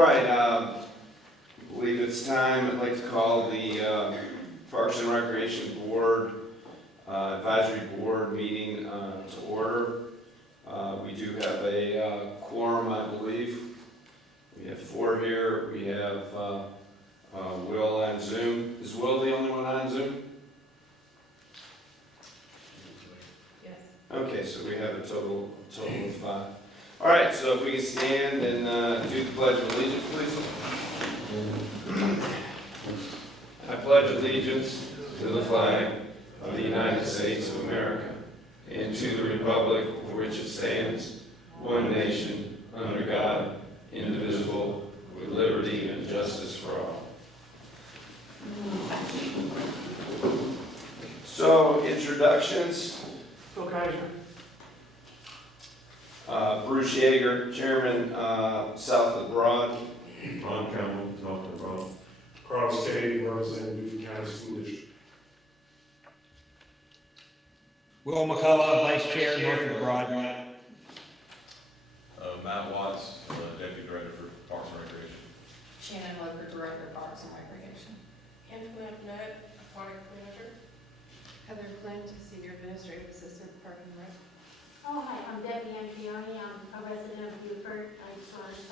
right, I believe it's time. I'd like to call the Parks and Recreation Board, Advisory Board meeting to order. We do have a quorum, I believe. We have 4 here. We have Will on Zoom. Is Will the only one on Zoom? Yes. Okay, so we have a total of 5. All right, so if we can stand and do the Pledge of Allegiance, please. I pledge allegiance to the flag of the United States of America and to the republic for which it stands, one nation, under God, indivisible, with liberty and justice for all. So, introductions. Phil Kaiser. Bruce Yeager, Chairman, South of Broad. Ron Campbell, South of Broad. Carlos Cady, representing Beaufort County School District. Will McCullough, Vice Chair, North of Broad. Matt Watts, Deputy Director for Parks and Recreation. Shannon Loper, Director of Parks and Recreation. Angela Burnett, Aquatic Manager. Heather Clint, Senior Administrative Assistant, Park and Rec. Oh, hi, I'm Debbie Anfioni. I'm a resident of Beaufort. I just wanted to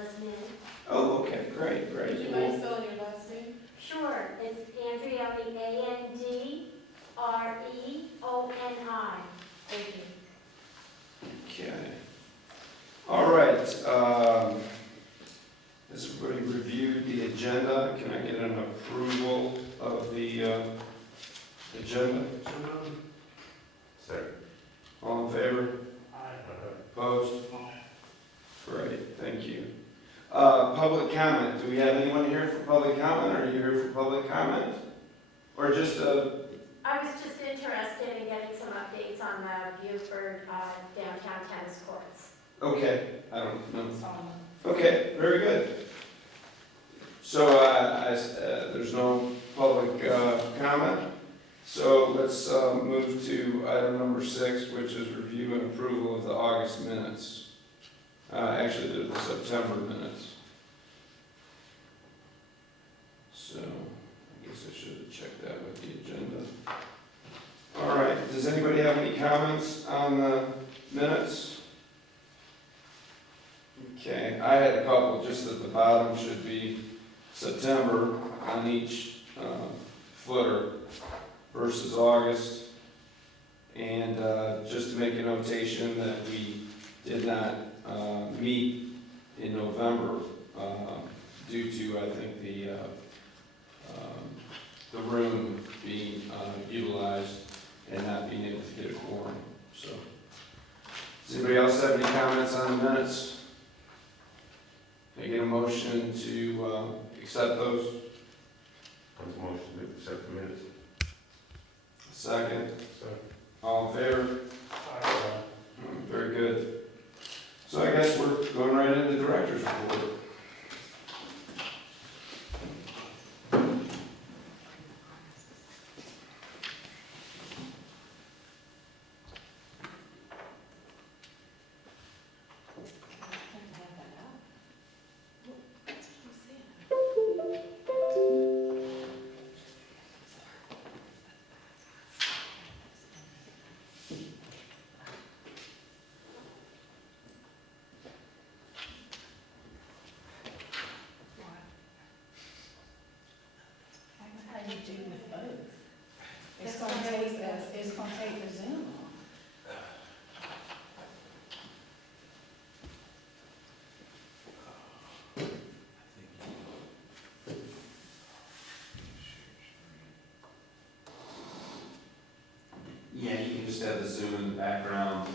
listen in. Oh, okay, great. Would you mind spelling your last name? Sure, it's Andrea, Andreoni. Thank you. Okay. All right. Has everybody reviewed the agenda? Can I get an approval of the agenda? Second. All in favor? Aye. Opposed? Great, thank you. Public comment. Do we have anyone here for public comment? Are you here for public comment? Or just I was just interested in getting some updates on the Beaufort downtown tennis courts. okay, I don't know. Solomon. Okay, very good. So there's no public comment. So let's move to item number 6, which is review and approval of the August minutes. Actually, the September minutes. So I guess I should have checked that with the agenda. All right, does anybody have any comments on the minutes? Okay, I had a couple, just at the bottom should be September on each footer versus August. And just to make a notation that we did not meet in November due to, I think, the room being utilized and not being able to get a quorum. So, does anybody else have any comments on the minutes? Can I get a motion to accept those? Make a motion to accept the minutes. Second. Second. All in favor? Aye. Very good. So I guess we're going right into the director's report. How you do with both? It's gonna take the Zoom on. Yeah, you can just have the Zoom in the background,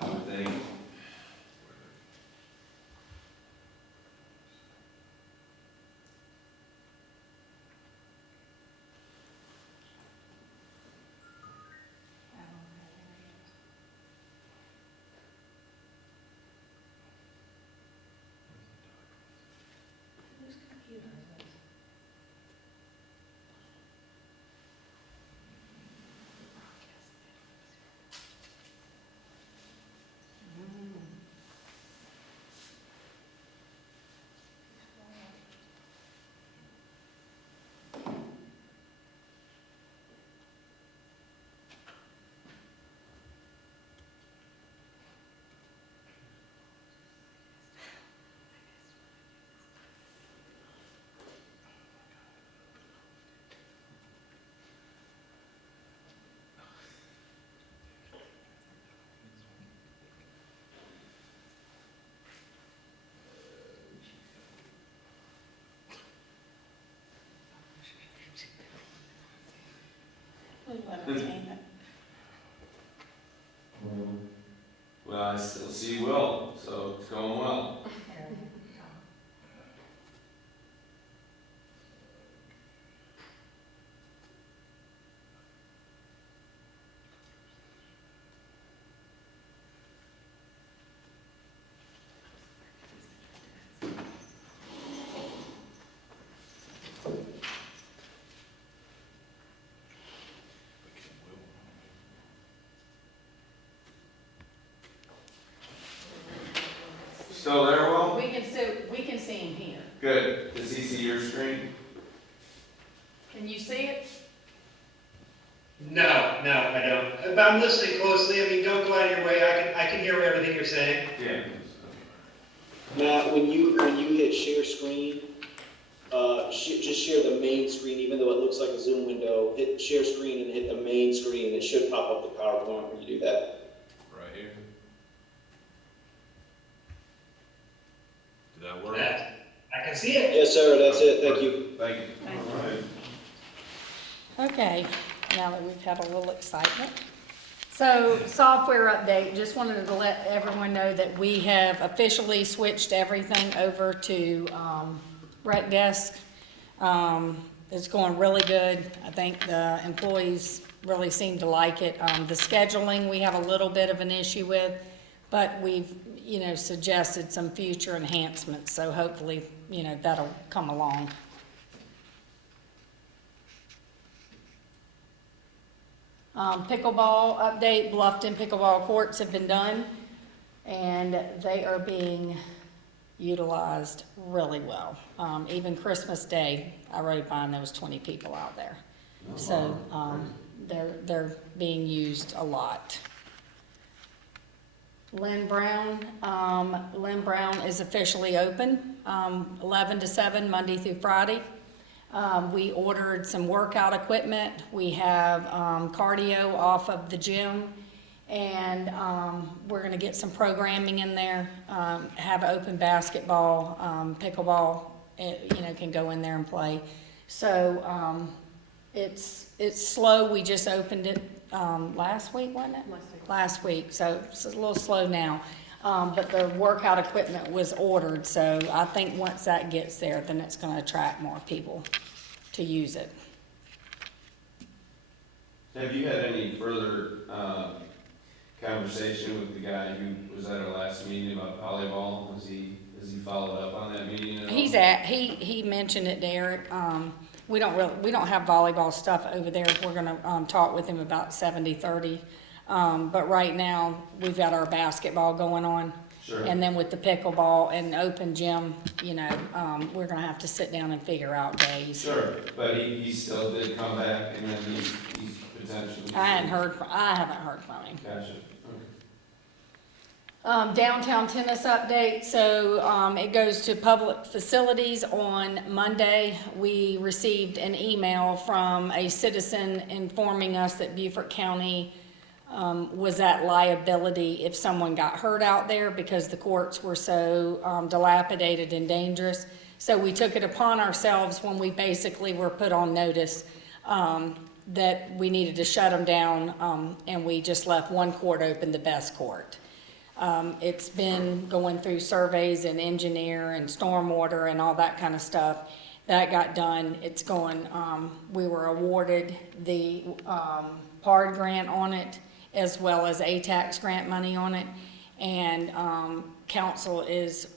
I would think. Whose computer is this? We will entertain it. Well, I still see Will, so it's going well. Still there, Will? We can see him here. Good. Does he see your screen? Can you see it? No, I don't. But I'm listening closely. I mean, don't go out of your way. I can hear everything you're saying. Yeah. Matt, when you hit share screen, just share the main screen, even though it looks like a Zoom window. Hit share screen and hit the main screen. It should pop up the PowerPoint when you do that. Right here. Did that work? That, I can see it. Yes, sir. That's it. Thank you. Thank you. Thank you. All right. Okay, now that we've had a little excitement. So, software update, just wanted to let everyone know that we have officially switched everything over to Rec Desk. It's going really good. I think the employees really seem to like it. The scheduling, we have a little bit of an issue with, but we've, suggested some future enhancements, so hopefully, that'll come along. Pickleball update, BLUFFTON pickleball courts have been done, and they are being utilized really well. Even Christmas Day, I rode by and there was 20 people out there. So, they're being used a lot. Lynn Brown is officially open, 11 to 7, Monday through Friday. We ordered some workout equipment. We have cardio off of the gym, and we're gonna get some programming in there, have open basketball, pickleball, can go in there and play. So it's slow. We just opened it last week, wasn't it? Last week, so it's a little slow now. But the workout equipment was ordered, so I think once that gets there, then it's gonna attract more people to use it. Have you had any further conversation with the guy who was at our last meeting about volleyball? Has he followed up on that meeting at all? He mentioned it, Derek. We don't have volleyball stuff over there. We're gonna talk with him about 70-30. But right now, we've got our basketball going on. Sure. And then with the pickleball and open gym, we're gonna have to sit down and figure out days. Sure, but he still did come back, and then he's potentially. I haven't heard from him. Gotcha. Downtown tennis update, so it goes to public facilities on Monday. We received an email from a citizen informing us that Beaufort County was at liability if someone got hurt out there because the courts were so dilapidated and dangerous. So we took it upon ourselves when we basically were put on notice that we needed to shut them down, and we just left one court open, the best court. It's been going through surveys and engineer and stormwater and all that kind of stuff. That got done. It's going, we were awarded the PARD grant on it, as well as ATAX grant money on it. And council is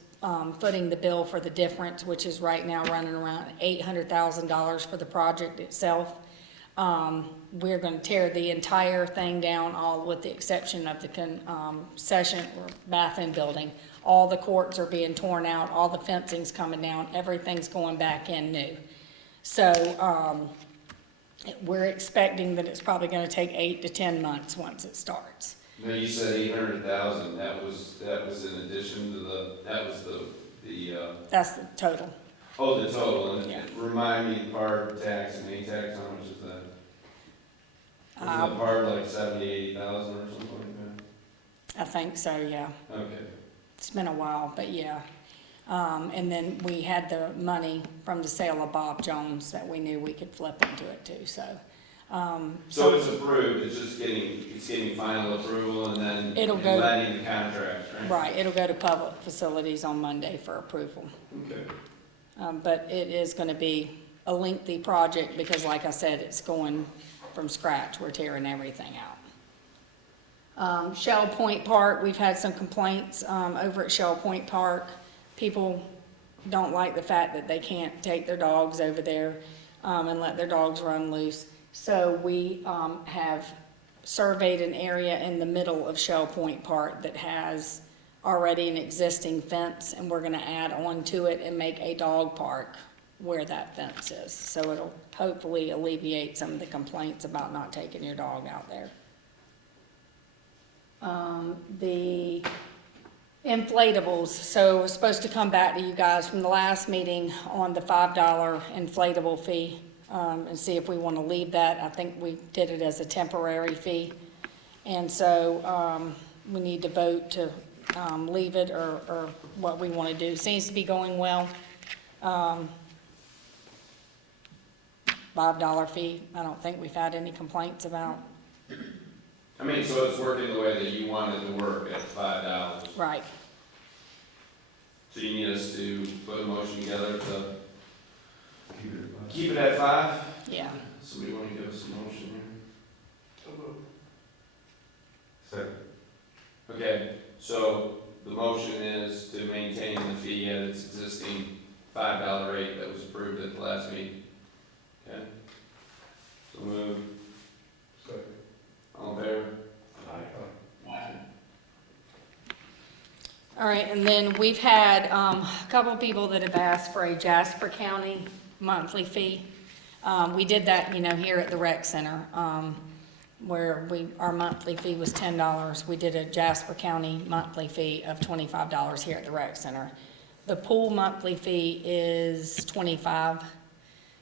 footing the bill for the difference, which is right now running around $800,000 for the project itself. We're going to tear the entire thing down, all with the exception of the concession or bathroom building. All the courts are being torn out, all the fencing's coming down, everything's going back in new. So we're expecting that it's probably going to take 8 to 10 months once it starts. No, you said 800,000. That was in addition to the That's the total. Oh, the total. And Yeah. Remind me, PARD tax and ATAX, how much is that? Isn't the PARD like 70,000-80,000 or something like I think so, yeah. that? Okay. It's been a while, but yeah. And then we had the money from the sale of Bob Jones that we knew we could flip into it too, so. So it's approved, it's just getting final approval and then It'll go- letting the contract, right? Right, it'll go to public facilities on Monday for approval. Okay. But it is gonna be a lengthy project because like I said, it's going from scratch. We're tearing everything out. Shell Point Park, we've had some complaints, over at Shell Point Park. People don't like the fact that they can't take their dogs over there, and let their dogs run loose. So we, have surveyed an area in the middle of Shell Point Park that has already an existing fence, and we're gonna add on to it and make a dog park where that fence is. So it'll hopefully alleviate some of the complaints about not taking your dog out there. The inflatables, so we're supposed to come back to you guys from the last meeting on the $5 inflatable fee, and see if we wanna leave that. I think we did it as a temporary fee. And so, we need to vote to, leave it or what we wanna do. Seems to be going well. $5 fee, I don't think we've had any complaints about. I mean, so it's working the way that you wanted to work at $5. Right. So you need us to put a motion together to keep it at 5? Yeah. Somebody want to give us a motion here? Second. Okay, so the motion is to maintain the fee at its existing $5 rate that was approved at the last meeting. Okay? So move. Second. All in favor? All right, and then we've had, a couple of people that have asked for a Jasper County monthly fee. We did that, here at the rec center, where our monthly fee was $10. We did a Jasper County monthly fee of $25 here at the rec center. The pool monthly fee is $25.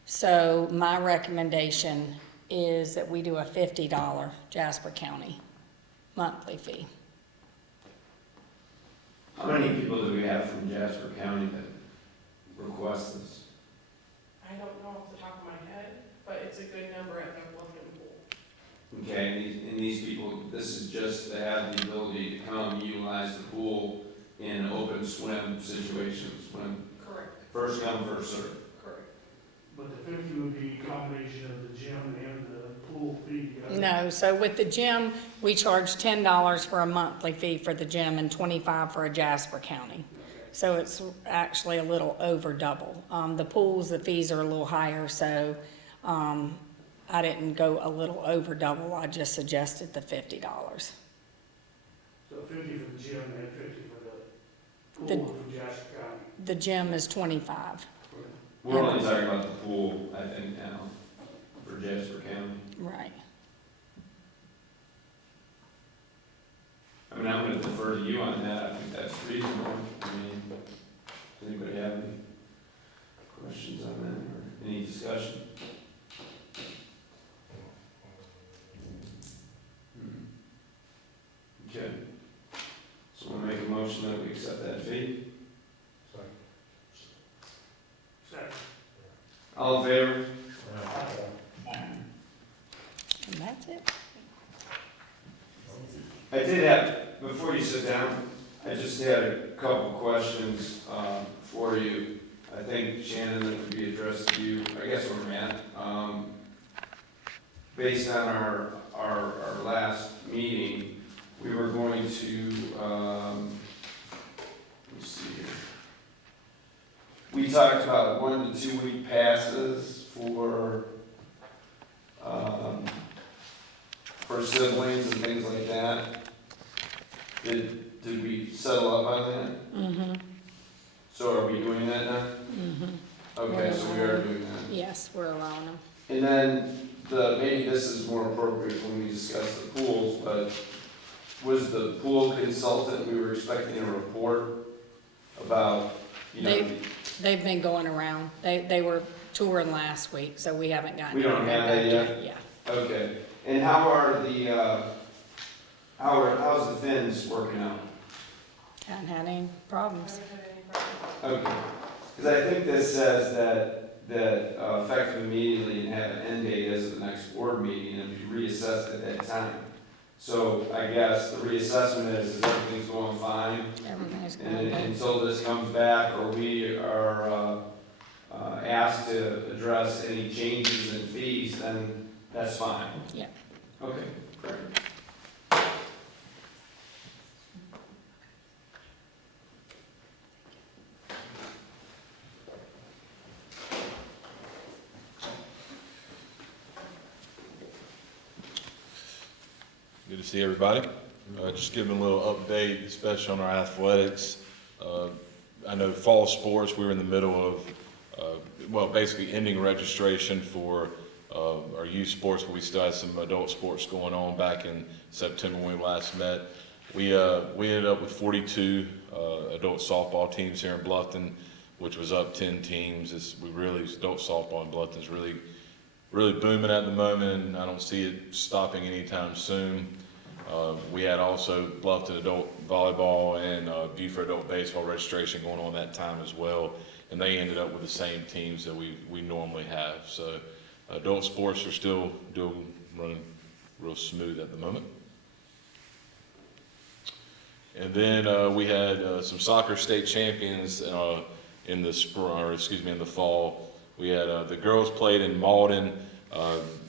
So my recommendation is that we do a $50 Jasper County monthly fee. How many people do we have from Jasper County that request this? I don't know off the top of my head, but it's a good number at the BLUFFTON pool. Okay, and these people, this is just to have the ability to come utilize the pool in open swim situations, when Correct, first come, first served. correct. But the 50 would be a combination of the gym and the pool fee together. No, so with the gym, we charge $10 for a monthly fee for the gym and $25 for a Jasper County. So it's actually a little over double. The pools, the fees are a little higher, so, I didn't go a little over double, I just suggested the $50. So 50 for the gym and 50 for the The- pool for Jasper County. The gym is $25, We're only talking about the pool, I think, now, for Jasper County. right. I mean, I'm gonna defer to you on that, I think that's reasonable. I mean, does anybody have any questions on that, or any discussion? Okay, so we'll make a motion that we accept that fee. Second. All in favor? And that's it. I did have, before you sit down, I just had a couple questions for you. I think, Shannon, that would be addressed to you, I guess where we're at. Based on our last meeting, we were going to, let me see here. We talked about 1 to 2 week passes for siblings and things like that. Did we settle up on that? Mm-hmm, So are we doing that now? mm-hmm. Okay, so we are doing that. Yes, we're allowing them. And then maybe this is more appropriate when we discuss the pools, but was the pool consultant, we were expecting a report about, They've been going around. They were touring last week, so we haven't gotten. We don't have that yet? Yeah. Okay, and how are how's the fins working out? Haven't had any problems. Haven't had any problems. Okay, because I think this says that that effective immediately and have an end date as the next board meeting and be reassessed at that time. So I guess the reassessment is everything's going fine, Everything is and good. until this comes back or we are asked to address any changes in fees, then that's fine. Yeah. Okay, great. Good to see everybody. Just giving a little update, especially on our athletics. I know fall sports, we were in the middle of, basically ending registration for our youth sports, but we still had some adult sports going on back in September when we last met. We ended up with 42 adult softball teams here in Bluffton, which was up 10 teams. Adult softball in Bluffton is really booming at the moment, and I don't see it stopping anytime soon. We had also Bluffton adult volleyball and Beaufort adult baseball registration going on that time as well, and they ended up with the same teams that we normally have. So adult sports are still running real smooth at the moment. And then we had some soccer state champions in the fall. We had the girls played in Malden,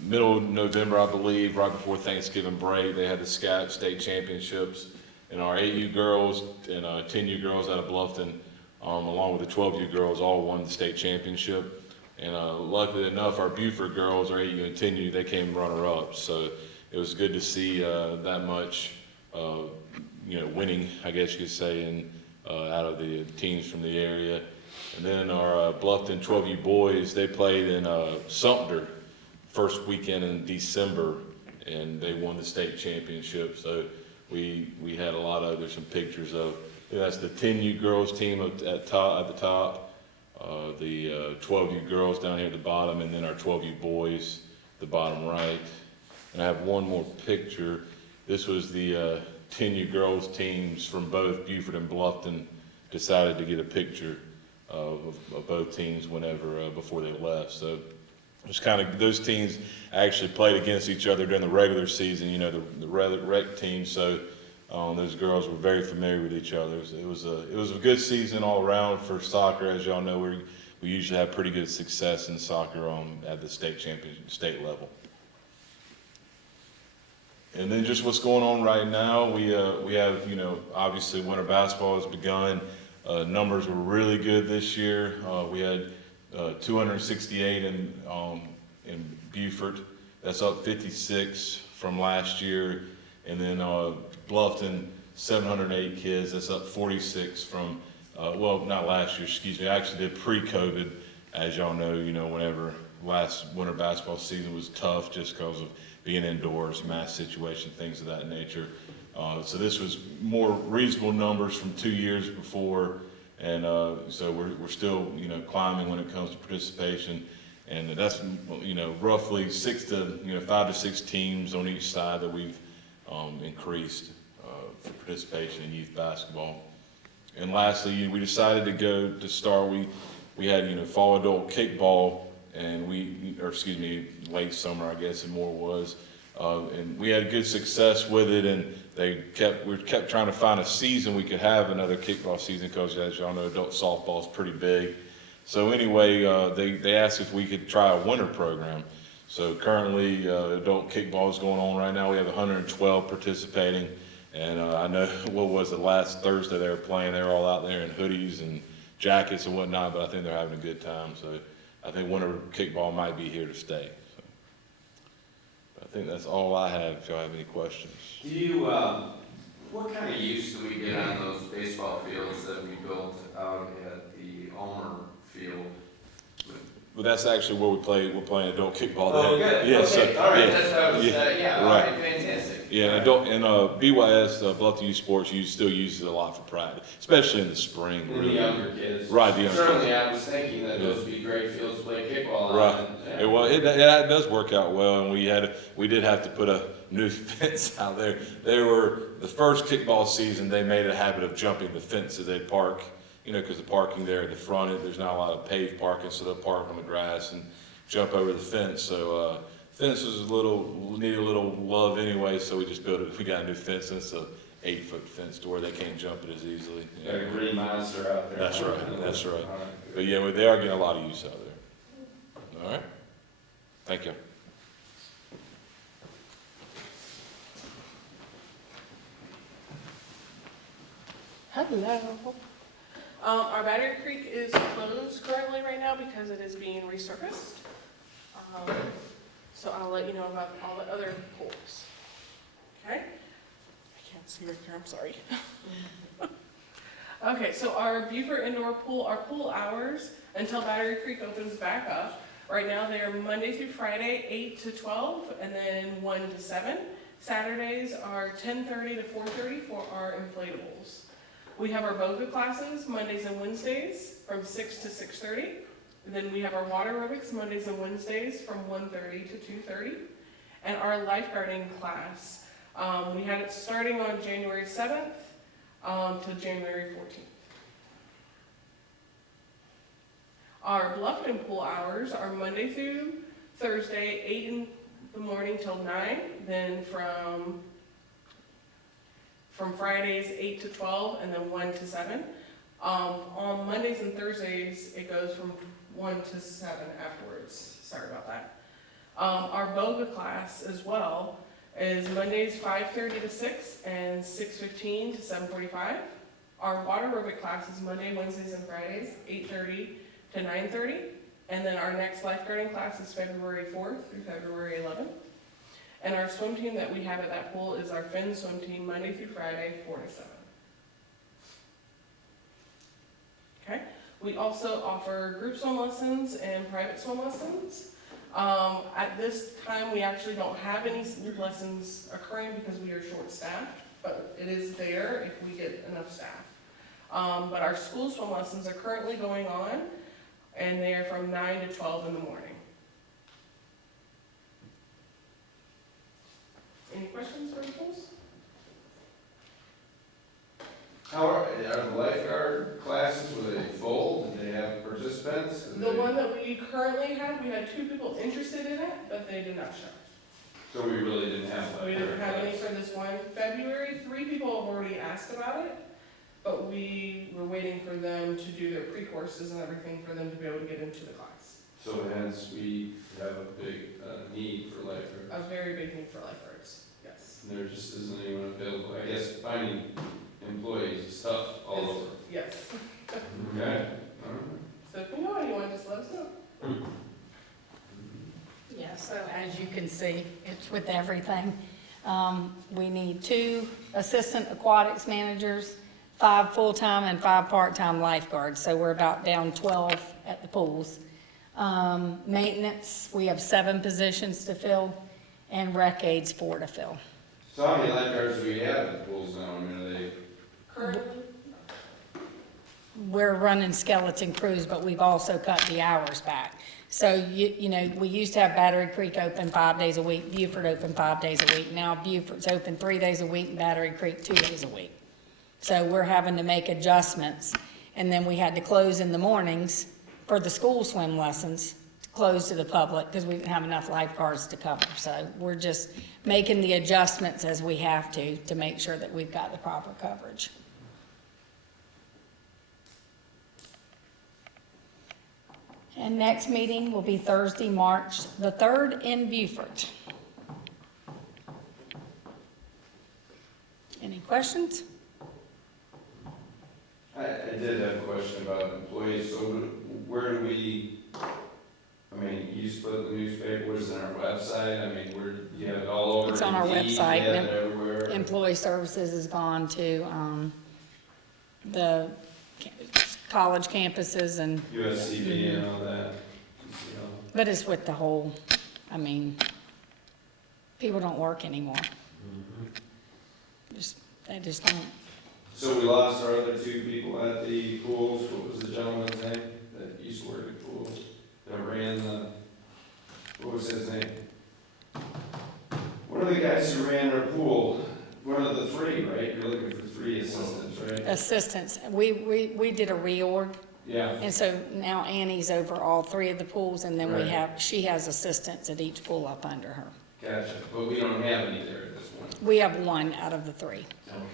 middle of November, I believe, right before Thanksgiving break. They had the SCAT state championships, and our 8U girls and 10U girls out of Bluffton, along with the 12U girls, all won the state championship. And luckily enough, our Beaufort girls, our 8U and 10U, they came runner-up. So it was good to see that much, winning, I guess you could say, out of the teams from the area. And then our Bluffton 12U boys, they played in Sumter first weekend in December, and they won the state championship. So we had a lot of, there's some pictures of, that's the 10U girls team at the top, the 12U girls down here at the bottom, and then our 12U boys, the bottom right. And I have one more picture. This was the 10U girls teams from both Beaufort and Bluffton decided to get a picture of both teams whenever before they left. So it was kind of, those teams actually played against each other during the regular season, the rec team. So those girls were very familiar with each other. It was a good season all around for soccer. As y'all know, we usually have pretty good success in soccer at the state level. And then just what's going on right now, we have, obviously winter basketball has begun. Numbers were really good this year. We had 268 in Beaufort. That's up 56 from last year. And then Bluffton, 708 kids. That's up 46 from, not last year, excuse me. I actually did pre-COVID. As y'all know, whenever last winter basketball season was tough just because of being indoors, mass situation, things of that nature. So this was more reasonable numbers from 2 years before, and so we're still climbing when it comes to participation, and that's roughly 5 to 6 teams on each side that we've increased for participation in youth basketball. And lastly, we decided to start. We had fall adult kickball, and late summer, I guess it more was. And we had good success with it, and we kept trying to find a season we could have another kickball season, because as y'all know, adult softball is pretty big. So anyway, they asked if we could try a winter program. So currently, adult kickball is going on right now. We have 112 participating, and I know, what was it, last Thursday they were playing. They were all out there in hoodies and jackets and whatnot, but I think they're having a good time. So I think winter kickball might be here to stay. So I think that's all I have, if y'all have any questions. Do you, what kind of use do we get on those baseball fields that we built out at the Ulmer field? Well, that's actually where we're playing adult kickball. Oh, good. Yeah, okay. so, All right, yeah, that's what I was, yeah, all right. right, fantastic. Yeah, and BYS, Bluffton Youth Sports, still uses it a lot for practice, especially in the spring. And the younger kids. Right, the younger Certainly, kids. I was thinking that those would be great fields to play kickball on. Right. Yeah. It does work out well, and we did have to put a new fence out there. The first kickball season, they made a habit of jumping the fences. They'd park, you know, because the parking there at the front, there's not a lot of paved parking, so they'll park on the grass and jump over the fence. So fence was needed a little love anyway, so we just we got a new fence, and it's a 8-foot fence to where they can't jump it as easily. Got a green monster out there. That's right, that's right. All right. But yeah, they are getting a lot of use out there. All right, thank you. Hello. Our Battery Creek is closed currently right now because it is being resurfaced. So I'll let you know about all the other pools. Okay? I can't see right here, I'm sorry. Okay, so our Beaufort indoor pool, our pool hours until Battery Creek opens back up. Right now, they are Monday through Friday, 8 to 12, and then 1 to 7. Saturdays are 10:30 to 4:30 for our inflatables. We have our BOGA classes Mondays and Wednesdays from 6 to 6:30. Then we have our water aerobics Mondays and Wednesdays from 1:30 to 2:30. And our lifeguarding class, we had it starting on January 7th to January 14th. Our BLUFFTON pool hours are Monday through Thursday, 8 in the morning till 9. Then from Fridays, 8 to 12, and then 1 to 7. On Mondays and Thursdays, it goes from 1 to 7 afterwards. Sorry about that. Our BOGA class as well is Mondays 5:30 to 6 and 6:15 to 7:45. Our water aerobic class is Monday, Wednesdays, and Fridays, 8:30 to 9:30. And then our next lifeguarding class is February 4th through February 11th. And our swim team that we have at that pool is our Finn swim team, Monday through Friday, 4 to 7. Okay? We also offer group swim lessons and private swim lessons. At this time, we actually don't have any lessons occurring because we are short-staffed, but it is there if we get enough staff. But our school swim lessons are currently going on, and they are from 9 to 12 in the morning. Any questions for the pools? How are the lifeguard classes, were they full? Did they have participants? The one that we currently had, we had 2 people interested in it, but they did not show. So we really didn't have lifeguard We didn't have any classes. for this one February. 3 people have already asked about it, but we were waiting for them to do their pre-courses and everything for them to be able to get into the class. So hence, we have a big need for lifeguards. A very big need for lifeguards, yes. And there just isn't anyone available. I guess finding employees is tough all It's- over. Yes. Okay, all right. So if you know anyone, just let us know. Yeah, so as you can see, it's with everything. We need 2 assistant aquatics managers, 5 full-time and 5 part-time lifeguards, so we're about down 12 at the pools. Maintenance, we have 7 positions to fill, and rec aides 4 to fill. So how many lifeguards do we have at the pools now? I mean, are they, Currently, We're running skeleton crews, but we've also cut the hours back. So you know, we used to have Battery Creek open 5 days a week, Beaufort open 5 days a week. Now Beaufort's open 3 days a week and Battery Creek 2 days a week. So we're having to make adjustments. And then we had to close in the mornings for the school swim lessons, close to the public because we didn't have enough lifeguards to cover. So we're just making the adjustments as we have to make sure that we've got the proper coverage. And next meeting will be Thursday, March the 3rd in Beaufort. Any questions? I did have a question about employees, so where do we, I mean, you split the newspapers and our website, I mean, where, you have it all over? It's on our Indeed, website. you have it everywhere? Employee Services has gone to the college campuses and, USCB and all that, but it's with the whole, I mean, people don't work anymore. They just don't. So we lost our other 2 people at the pools, what was the gentleman's name that used to work at pools, that ran the, what was his name? One of the guys who ran our pool, one of the three, right? You're looking for three assistants, right? Assistants, we did a reorg, Yeah, and so now Annie's over all three of the pools, and then Right. she has assistants at each pool up under her. gotcha, but we don't have any there at this point. We have one out of the three. Okay.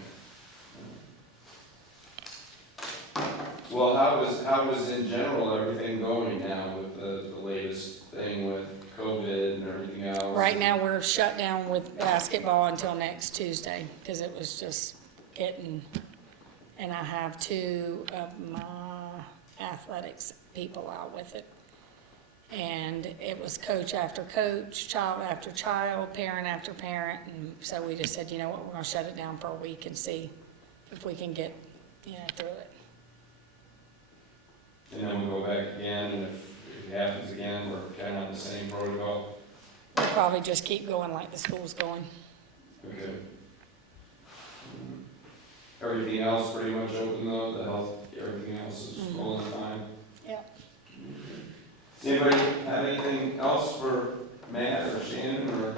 Well, how is in general everything going now with the latest thing with COVID and everything else? Right now, we're shut down with basketball until next Tuesday, because it was just getting, and I have two of my athletics people out with it. And it was coach after coach, child after child, parent after parent, and so we just said, you know what, we're gonna shut it down for a week and see if we can get, through it. And then we go back again, and if it happens again, we're kind of on the same protocol? We'll probably just keep going like the school's going. Okay. Everything else pretty much open though, the health, everything else is Mhm. rolling fine? Yep. Does anybody have anything else for Matt or Shannon or